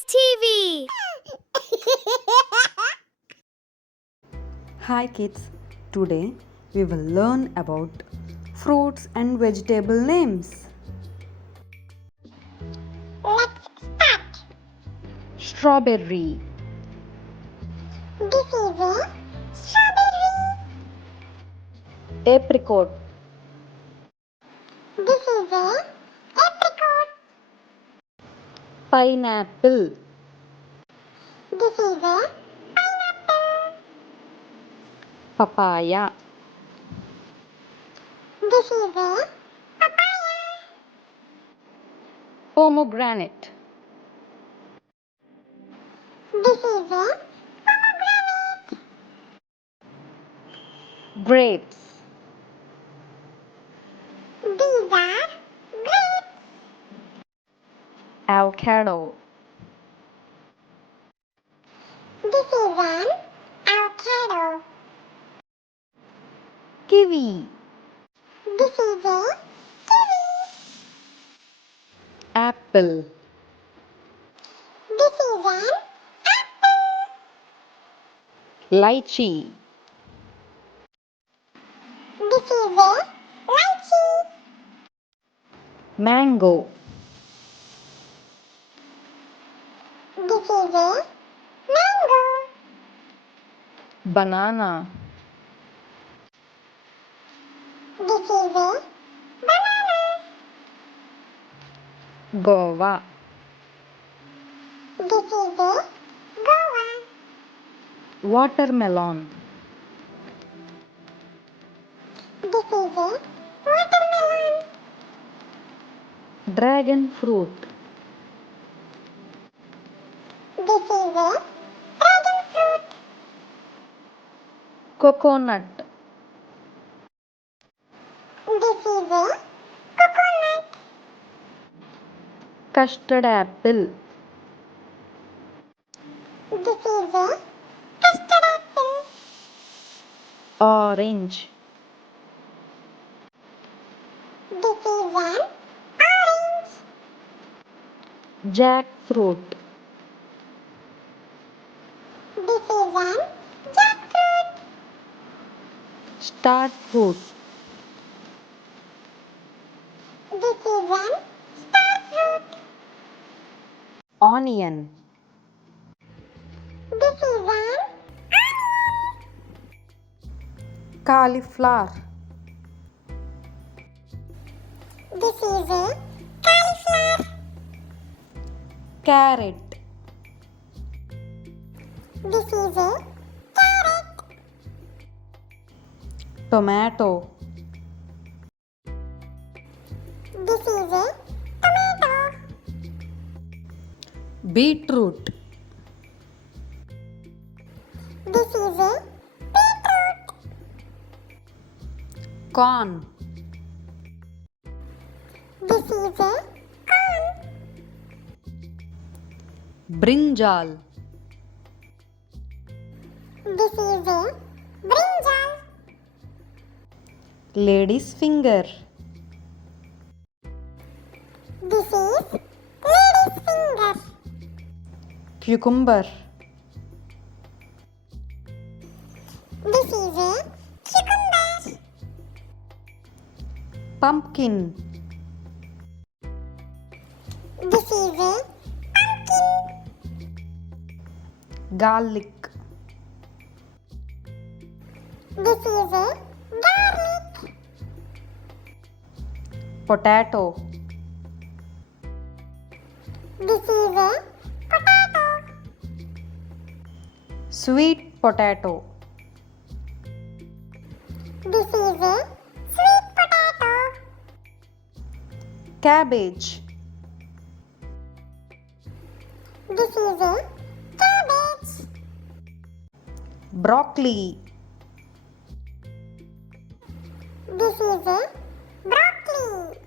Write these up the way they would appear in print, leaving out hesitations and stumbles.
Kids TV. Hi kids, today we will learn about fruits and vegetable names. Let's start. Strawberry, This is a strawberry. apricot, This is a apricot. pineapple, This is a pineapple. papaya, This is a papaya. pomegranate, This is a pomegranate. grapes, These are grapes. avocado, This is an avocado. kiwi, This is a kiwi. apple, This is an apple. lychee, This is a lychee. mango, This is a mango. banana, This is a banana. guava, This is a guava. watermelon, This is a watermelon. dragon fruit, This is a dragon fruit. coconut, This is a coconut. custard apple, This is a custard apple. orange, This is an orange. jackfruit, This is an jackfruit. star fruit, This is an star fruit. onion, This is an cauliflower, This is a cauliflower. carrot, This is a carrot. tomato, This is a tomato. beetroot, This is a beetroot. corn, This is a corn. brinjal, This is a brinjal. lady's finger, This is lady's finger. cucumber, This is a cucumber. pumpkin, This is a pumpkin. garlic, This is a garlic. potato, This is a potato. sweet potato, This is a sweet potato. cabbage, This is a cabbage. broccoli, This is a broccoli.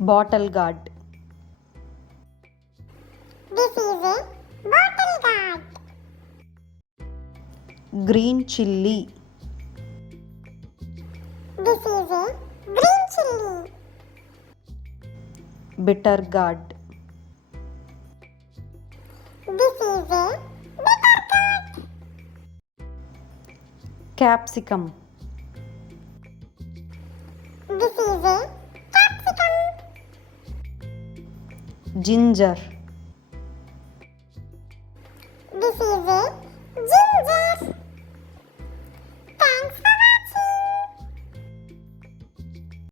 bottle gourd, This is a bottle gourd. green chilli, This is a green chilli. bitter gourd, This is a buttercut. Capsicum. This is a capsicum. Ginger. This is a ginger.